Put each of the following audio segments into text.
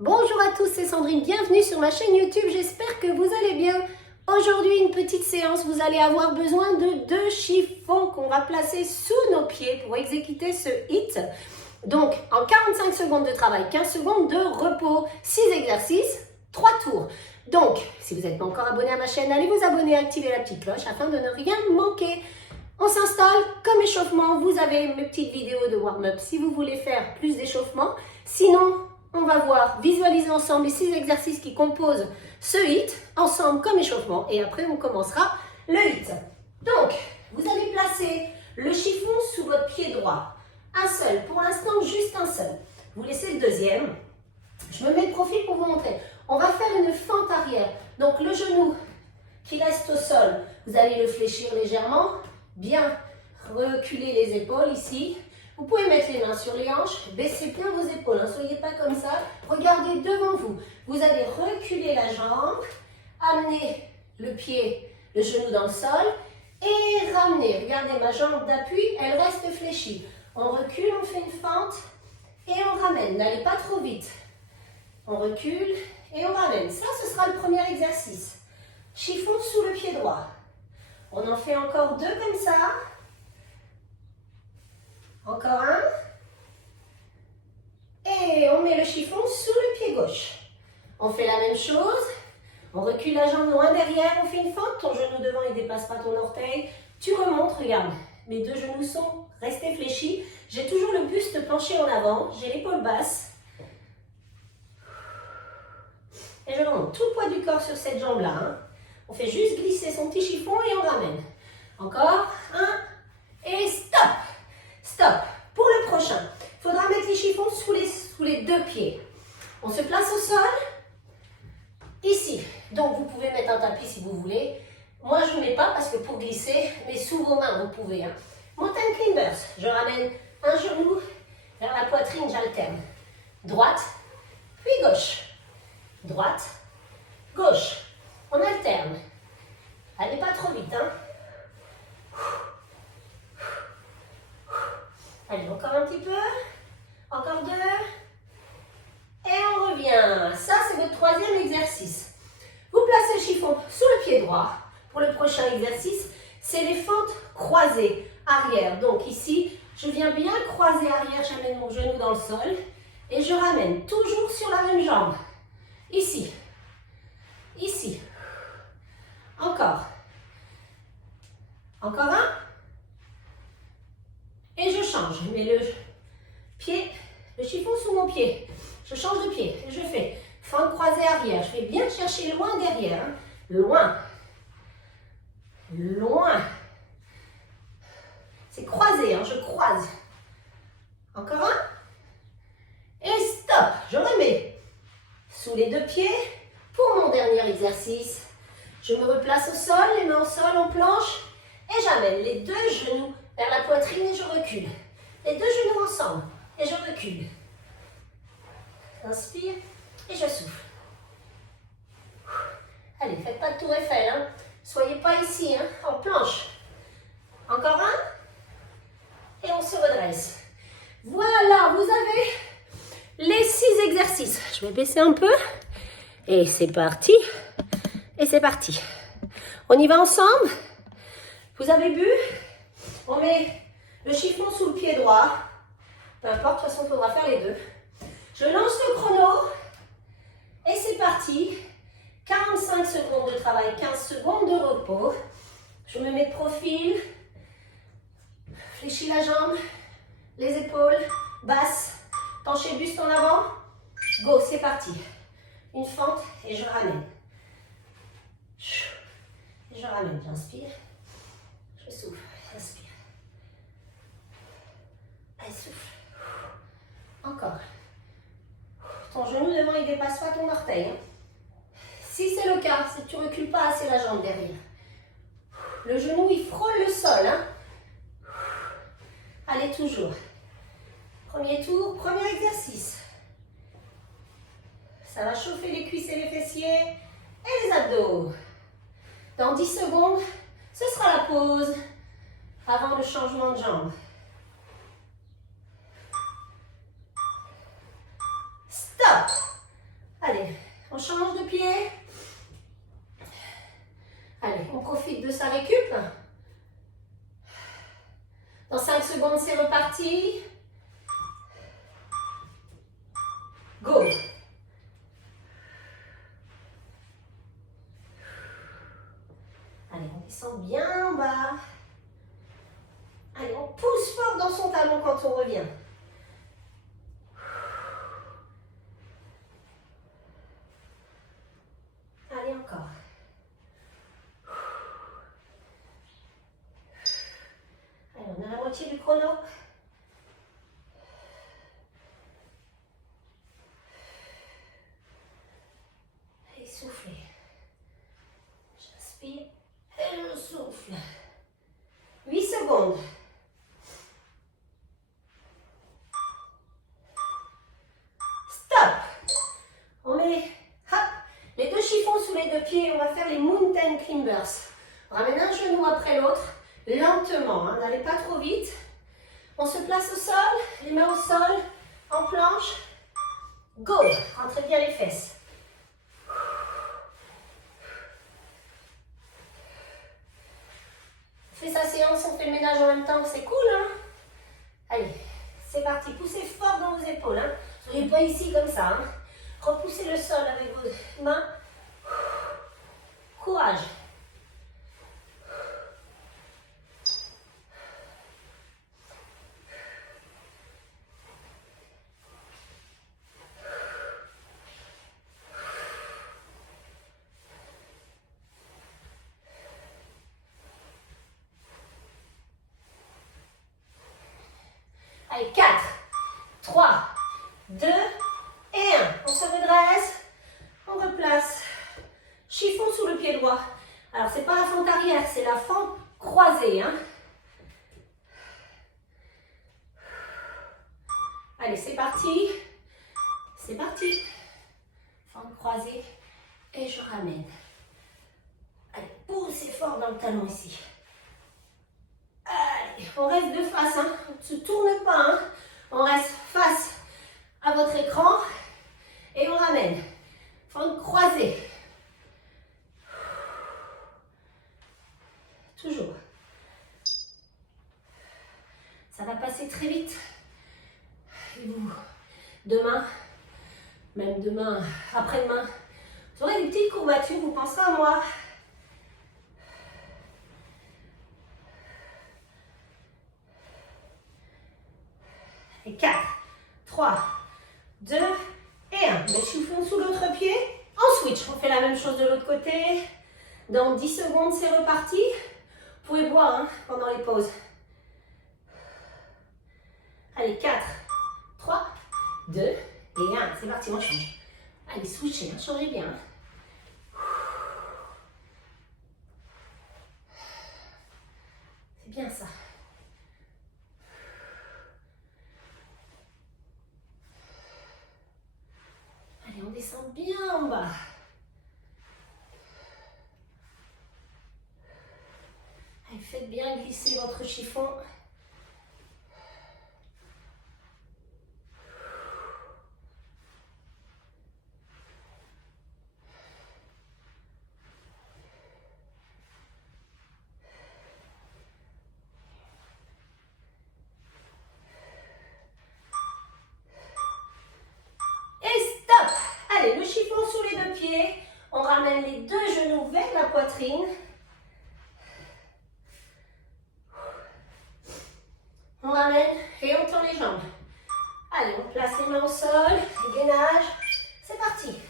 Bonjour à tous, c'est Sandrine, bienvenue sur ma chaîne YouTube, j'espère que vous allez bien. Aujourd'hui, une petite séance, vous allez avoir besoin de 2 chiffons qu'on va placer sous nos pieds pour exécuter ce HIIT. Donc, en 45 secondes de travail, 15 secondes de repos, 6 exercices, 3 tours. Donc, si vous n'êtes pas encore abonné à ma chaîne, allez vous abonner, activer la petite cloche afin de ne rien manquer. On s'installe comme échauffement, vous avez mes petites vidéos de warm-up si vous voulez faire plus d'échauffement. Sinon, on va voir, visualiser ensemble les 6 exercices qui composent ce HIIT, ensemble comme échauffement. Et après, on commencera le HIIT. Donc, vous allez placer le chiffon sous votre pied droit. Un seul, pour l'instant, juste un seul. Vous laissez le deuxième. Je me mets de profil pour vous montrer. On va faire une fente arrière. Donc, le genou qui reste au sol, vous allez le fléchir légèrement. Bien reculer les épaules ici. Vous pouvez mettre les mains sur les hanches, baissez bien vos épaules, ne soyez pas comme ça. Regardez devant vous. Vous allez reculer la jambe, amener le pied, le genou dans le sol et ramener. Regardez ma jambe d'appui, elle reste fléchie. On recule, on fait une fente et on ramène. N'allez pas trop vite. On recule et on ramène. Ça, ce sera le premier exercice. Chiffon sous le pied droit. On en fait encore 2 comme ça. Encore un. Et on met le chiffon sous le pied gauche. On fait la même chose. On recule la jambe loin derrière, on fait une fente. Ton genou devant, il ne dépasse pas ton orteil. Tu remontes, regarde. Mes 2 genoux sont restés fléchis. J'ai toujours le buste penché en avant. J'ai l'épaule basse. Et je remonte tout le poids du corps sur cette jambe-là. Hein. On fait juste glisser son petit chiffon et on ramène. Encore. 1. Et stop. Stop. Pour le prochain, il faudra mettre les chiffons sous les 2 pieds. On se place au sol. Ici. Donc, vous pouvez mettre un tapis si vous voulez. Moi, je ne mets pas parce que pour glisser, mais sous vos mains, vous pouvez. Hein. Mountain climbers. Je ramène un genou vers la poitrine, j'alterne. Droite, puis gauche. Droite, gauche. On alterne. Allez pas trop vite. Hein. Allez, encore un petit peu. Encore 2. Et on revient. Ça, c'est votre 3e exercice. Vous placez le chiffon sous le pied droit. Pour le prochain exercice, c'est les fentes croisées arrière. Donc ici, je viens bien croiser arrière. J'amène mon genou dans le sol. Et je ramène toujours sur la même jambe. Ici. Ici. Encore. Encore un. Et je change. Je mets le pied, le chiffon sous mon pied. Je change de pied. Et je fais fente croisée arrière. Je vais bien chercher loin derrière. Hein. Loin. Loin. C'est croisé. Hein. Je croise. Encore un. Et stop. Je remets sous les 2 pieds. Pour mon dernier exercice, je me replace au sol. Les mains au sol en planche. Et j'amène les 2 genoux vers la poitrine et je recule. Les 2 genoux ensemble et je recule. Inspire et je souffle. Allez, faites pas de tour Eiffel. Hein. Soyez pas ici, hein, en planche. Encore un. Et on se redresse. Voilà, vous avez les 6 exercices. Je vais baisser un peu. Et c'est parti. Et c'est parti. On y va ensemble. Vous avez bu? On met le chiffon sous le pied droit. Peu importe, de toute façon, il faudra faire les 2. Je lance le chrono. Et c'est parti. 45 secondes de travail, 15 secondes de repos. Je me mets de profil. Fléchis la jambe, les épaules, basse. Penchez le buste en avant. Go, c'est parti. Une fente et je ramène. Et je ramène, j'inspire. Je souffle, inspire. Allez, souffle. Encore. Ton genou devant, il ne dépasse pas ton orteil. Hein. Si c'est le cas, c'est que tu ne recules pas assez la jambe derrière. Le genou, il frôle le sol. Hein. Allez, toujours. Premier tour, premier exercice. Ça va chauffer les cuisses et les fessiers et les abdos. Dans 10 secondes, ce sera la pause avant le changement de jambe. Stop. pied. Allez, on profite de sa récup. Dans 5 secondes, c'est reparti. Go. Allez, on descend bien en bas. Allez, on pousse fort dans son talon quand on revient. Allez, encore. Allez, on est à la moitié du chrono. Et soufflez. J'inspire et je souffle. 8 secondes. Stop. On met hop, les 2 chiffons sous les 2 pieds. On va faire les mountain climbers. On ramène un genou après l'autre, lentement. Hein, n'allez pas trop vite. On se place au sol, les mains au sol, en planche. Go. Rentrez bien les fesses. On fait sa séance, on fait le ménage en même temps, c'est cool, hein? Allez, c'est parti. Poussez fort dans vos épaules, hein? Ne soyez pas ici comme ça, hein? Repoussez le sol avec vos mains. Courage. Allez, 4, 3, 2 et 1. On se redresse, on replace. Chiffon sous le pied droit. Alors, c'est pas la fente arrière, c'est la fente croisée. Hein. Allez, c'est parti. C'est parti. Fente croisée et je ramène. Allez, poussez fort dans le talon ici. Allez, on reste de face, hein. On ne se tourne pas, hein. On reste face à votre écran et on ramène. Fente croisée. Toujours. Ça va passer très vite. Et vous, demain, même demain, après-demain, vous aurez des petites courbatures, vous penserez à moi. Et 4, 3, 2 et 1. Le chiffon sous l'autre pied. En switch, on fait la même chose de l'autre côté. Dans 10 secondes, c'est reparti. Vous pouvez boire hein, pendant les pauses. Allez, 4, 3, 2 et 1. C'est parti, on change. Allez, switchez, hein, changez bien. C'est bien ça. Allez, on descend bien en bas. Allez, faites bien glisser votre chiffon. On ramène les 2 genoux vers la poitrine. On ramène et on tend les jambes. Allez, on place les mains au sol, gainage. C'est parti.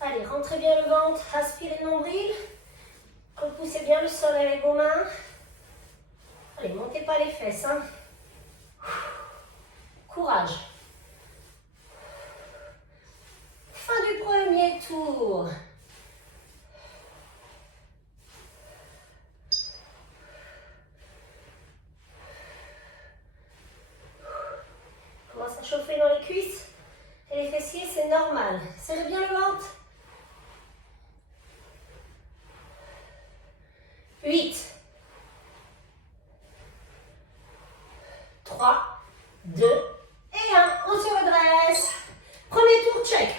Allez, rentrez bien le ventre, aspirez le nombril. Repoussez bien le sol avec vos mains. Allez, montez pas les fesses. Hein. Courage. Fin du premier tour. Commence à chauffer dans les cuisses et les fessiers, c'est normal. Serrez bien le ventre. 8, 3, 2 et 1. On se redresse. Premier tour, check.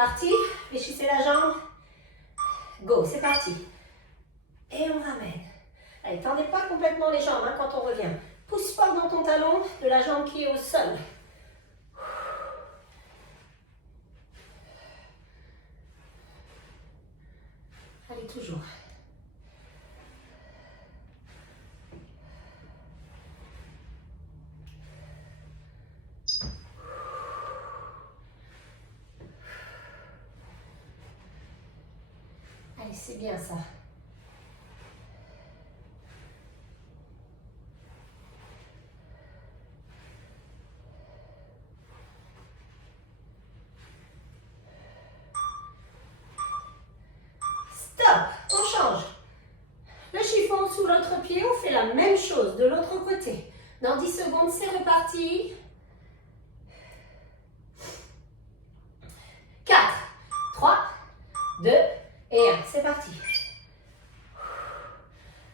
parti. Fléchissez la jambe. Go, c'est parti. Et on ramène. Allez, tendez pas complètement les jambes hein, quand on revient. Pousse fort dans ton talon de la jambe qui est au sol. Allez, toujours. Allez, c'est bien ça. On change. Le chiffon sous l'autre pied, on fait la même chose de l'autre côté. Dans 10 secondes, c'est reparti. 4, 3, 2 et 1. C'est parti.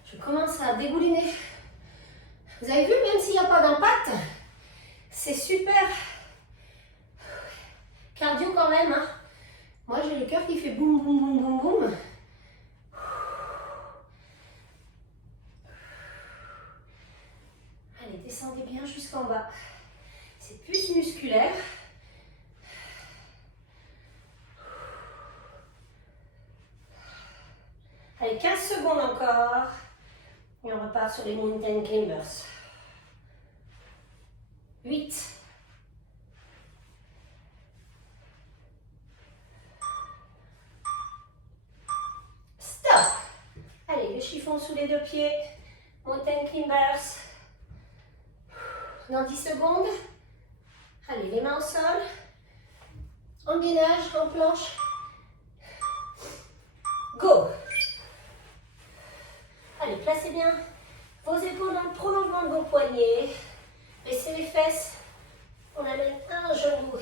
Je commence à dégouliner. Vous avez vu, même s'il n'y a pas d'impact, c'est super cardio quand même. Hein. Moi, j'ai le cœur qui fait boum, boum, boum, boum, boum. Allez, descendez bien jusqu'en bas. C'est plus musculaire. Allez, 15 secondes encore. Et on repart sur les mountain climbers. 8. Stop. Allez, le chiffon sous les deux pieds. Mountain climbers. Dans 10 secondes. Allez, les mains au sol. En gainage, en planche. Go. Allez, placez bien vos épaules dans le prolongement de vos poignets. Baissez les fesses. On amène un genou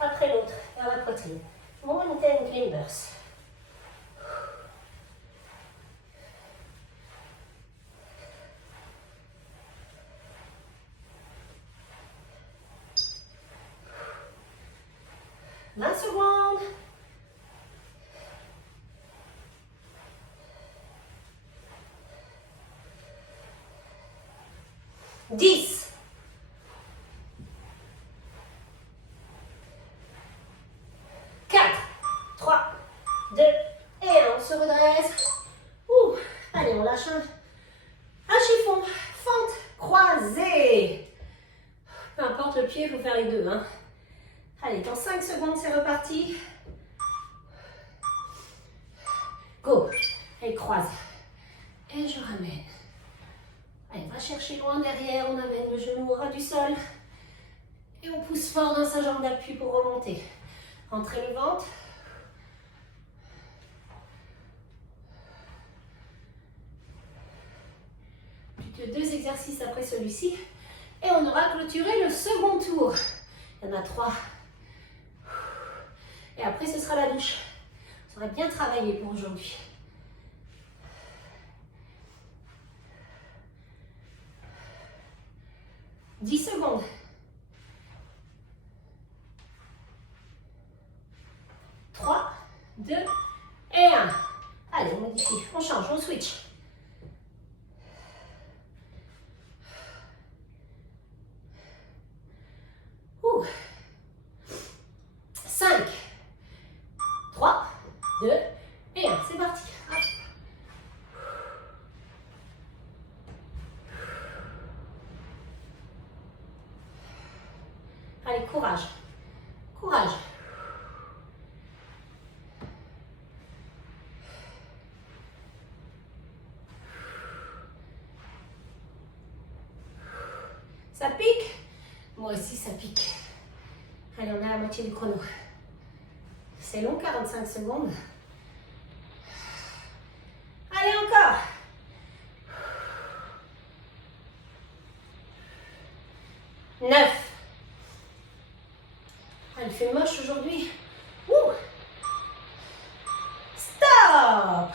après l'autre vers la poitrine. Mountain climbers. Secondes. 10. 4, 3, 2 et 1. On se redresse. Ouh. Allez, on lâche un chiffon. Fente croisée. Peu importe le pied, il faut faire les deux. Hein. Allez, dans 5 secondes, c'est reparti. Go. Et croise. Et je ramène. Allez, on va chercher loin derrière. On amène le genou au ras du sol. Et on pousse fort dans sa jambe d'appui pour remonter. Rentrez le ventre. Plus que 2 exercices après celui-ci. Et on aura clôturé le second tour. Il y en a 3. Et après, ce sera la douche. Ça aurait bien travaillé pour aujourd'hui. « 10 secondes. 3, 2 et 1. Allez, on modifie. On change, on switch. Ouh. 5, 3, 2 et 1. C'est parti. Hop. Allez, courage. Courage. Ça pique? Moi aussi, ça pique. Allez, on est à la moitié du chrono. C'est long, 45 secondes. Allez, encore. Neuf. Ah, il fait moche aujourd'hui. Ouh. Stop.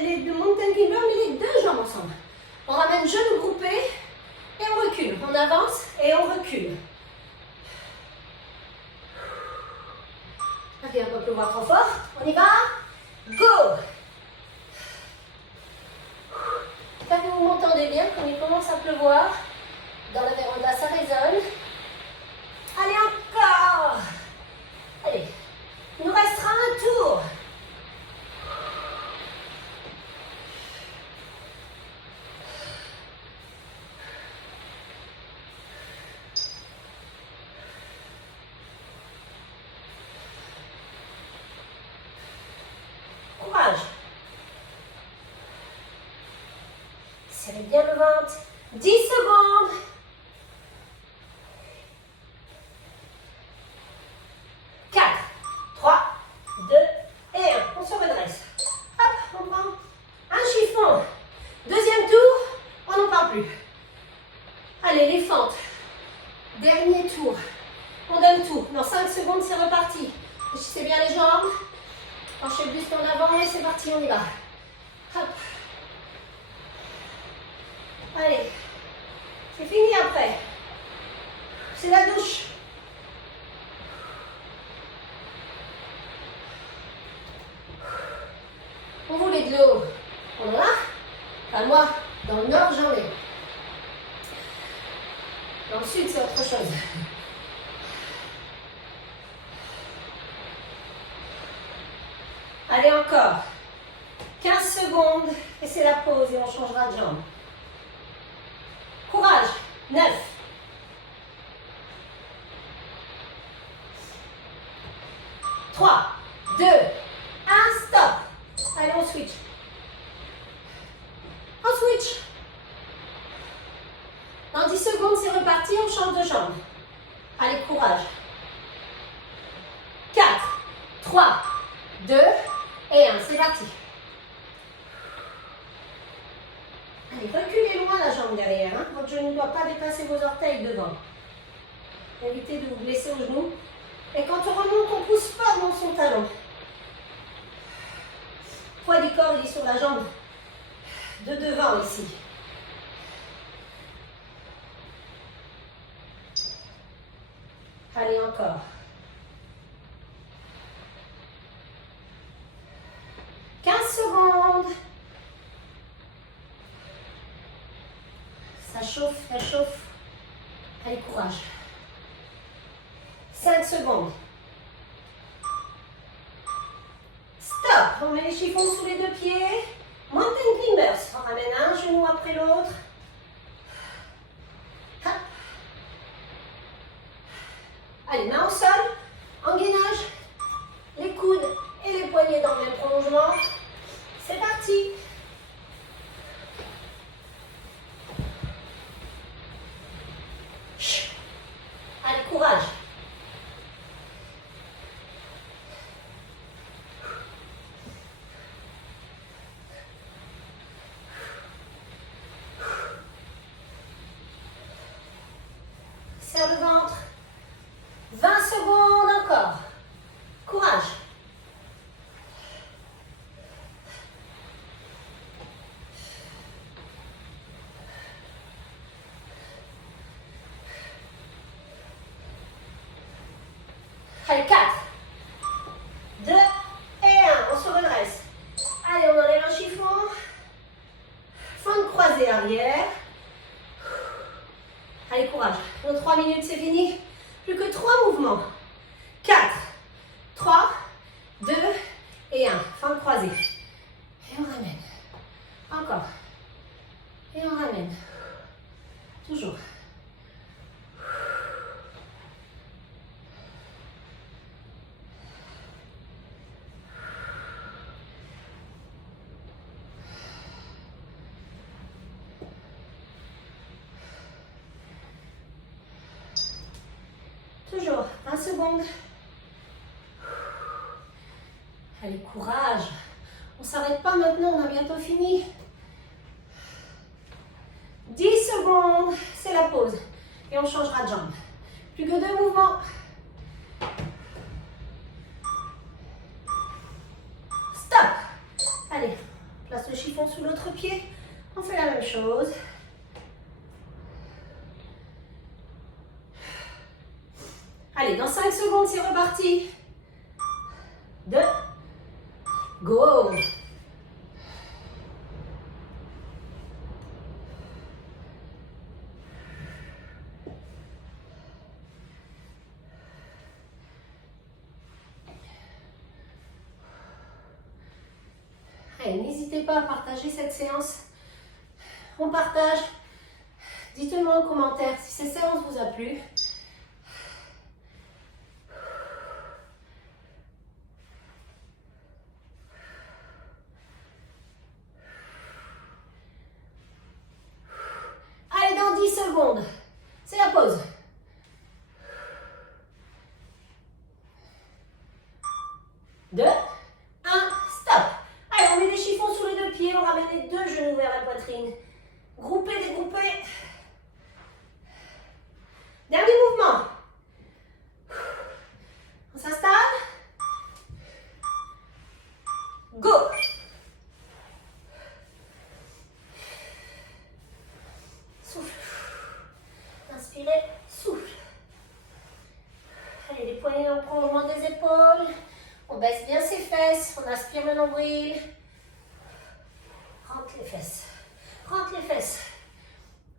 Les deux mountain climbers, mais les deux jambes ensemble. On ramène genoux groupés et on recule. On avance et on recule. Ok, on va pleuvoir trop fort. On y va? Go! J'espère que vous m'entendez bien quand il commence à pleuvoir. Dans la véranda, ça résonne. Allez, encore! Allez, il nous restera un tour. Courage. Serrez bien le ventre. 10 secondes. 4, 3, 2 et 1. On se redresse. Hop, on prend un chiffon. Deuxième tour, on n'en parle plus. Allez, les fentes. Dernier tour. On donne tout. Dans 5 secondes, c'est reparti. Réfléchissez bien les jambes. Penchez le buste en avant et c'est parti, on y va. Hop. Allez. C'est fini après. C'est la douche. On voulait de l'eau. On en a? Enfin, moi, dans le nord, j'en ai. Dans le sud, c'est autre chose. Allez, encore. 15 secondes et c'est la pause et on changera de jambe. Courage. 9. 3, 2, 1, stop. Allez, on switch. On switch. Dans 10 secondes, c'est reparti, on change de jambe. Allez, courage. 4, 3, 2 et 1. C'est parti. Allez, reculez loin la jambe derrière. Hein. Votre genou ne doit pas dépasser vos orteils devant. Évitez de vous blesser au genou. Et quand on remonte, on pousse fort dans son talon. Le poids du corps, il est sur la jambe de devant ici. Allez, encore. 15 secondes. Ça chauffe, ça chauffe. Allez, courage. 5 secondes. Stop. On met les chiffons sous les deux pieds. Mountain climbers. On ramène un genou après l'autre. Allez, main au sol. Engainage. Les coudes et les poignets dans le même prolongement. C'est parti. Allez, courage. Serre le ventre. 20 secondes encore. Courage. Allez, 4, 2 et 1. On se redresse. Allez, on enlève un chiffon. Fente croisée arrière. Allez, courage. Dans 3 minutes, c'est fini. Plus que 3 mouvements. 4, 3, 2 et 1. Fente croisée. Et on ramène. Encore. Et on ramène. Toujours. Toujours, 20 secondes. Allez, courage. On ne s'arrête pas maintenant, on a bientôt fini. 10 secondes, c'est la pause. Et on changera de jambe. Plus que 2 mouvements. Stop. Allez, place le chiffon sous l'autre pied. On fait la même chose. Allez, dans 5 secondes, c'est reparti. Wow. Allez, n'hésitez pas à partager cette séance. On partage. Dites-moi en commentaire si cette séance vous a plu. Allez, dans 10 secondes. C'est la pause. 2, 1, stop. Allez, on met les chiffons sous les deux pieds, on ramène les deux genoux vers la poitrine. Groupez, dégroupez. Dernier mouvement. On s'installe. Go. Souffle. Inspirez, souffle. Allez, les poignets dans le prolongement des épaules. On baisse bien ses fesses. On aspire le nombril. Rentre les fesses. Rentre les fesses.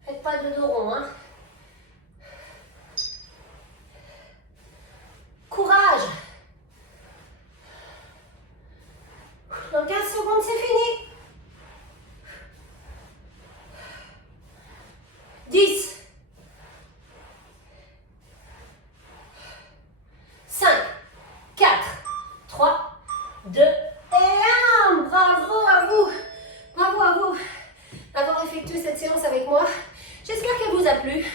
Faites pas de dos rond, hein. Courage. Dans 15 secondes, c'est fini. 10. 5, 4, 3, 2 et 1. Bravo à vous. Bravo à vous d'avoir effectué cette séance avec moi. J'espère qu'elle vous a plu.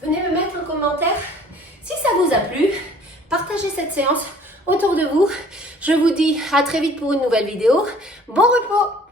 Venez me mettre en commentaire si ça vous a plu. Partagez cette séance autour de vous. Je vous dis à très vite pour une nouvelle vidéo. Bon repos!